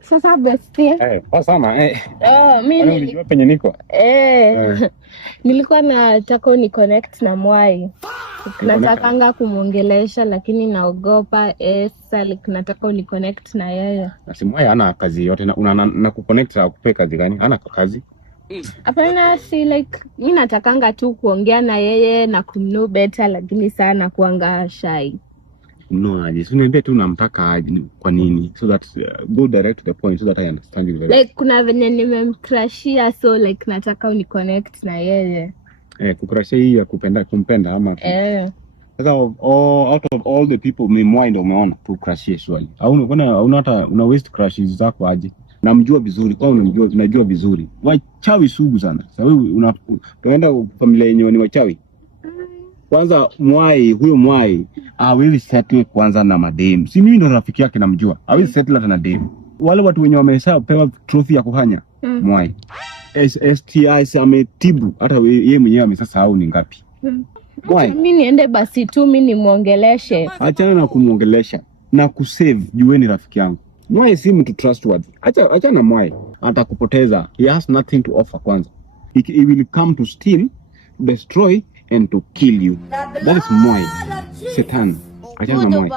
Sasa bestie. Sana Mimi nilijua penye niko. Nilikuwa nataka ni connect na Mwai. Natakanga kumuongelesha lakini naogopa. Sasa nataka ni connect na yeye. Na si Mwai hana kazi yote na kuconnect akupe kazi gani? Hana kazi. Hapana, si like mimi natakanga tu kuongea na yeye na kumno better, lakini sana kuanga shy. No, aje. So niambie tu namtaka kwa nini, so that go direct to the point so that I understand you very well. Like kuna venye nimemcrushia, so like nataka uni connect na yeye. Kucrushia hii ya kumpenda ama sasa out of all the people Mwai ndio umeona tu crushia swali. Hauna hata una waste crushes zako aje. Namjua vizuri, kwa unajua vizuri. Wachawi sugu sana. Sasa wewe unaenda familia yenyewe ni wachawi. Kwanza huyo Mwai hawezi settle kwanza na madem. Si mimi ndo rafiki yake namjua. Hawezi settle hata na dem. Wale watu wenye wameshapewa trophy ya kufanya Mwai. STIs ametibu hata yeye mwenyewe amesahau ni ngapi. Mimi niende basi tu mimi nimuongeleshe. Achana na kumuongelesha na kusave, jueni rafiki yangu. Mwai si mtu trustworthy. Acha na Mwai. Atakupoteza. He has nothing to offer kwanza. He will come to steal, destroy and to kill you. That is Mwai. Satan. Acha na Mwai.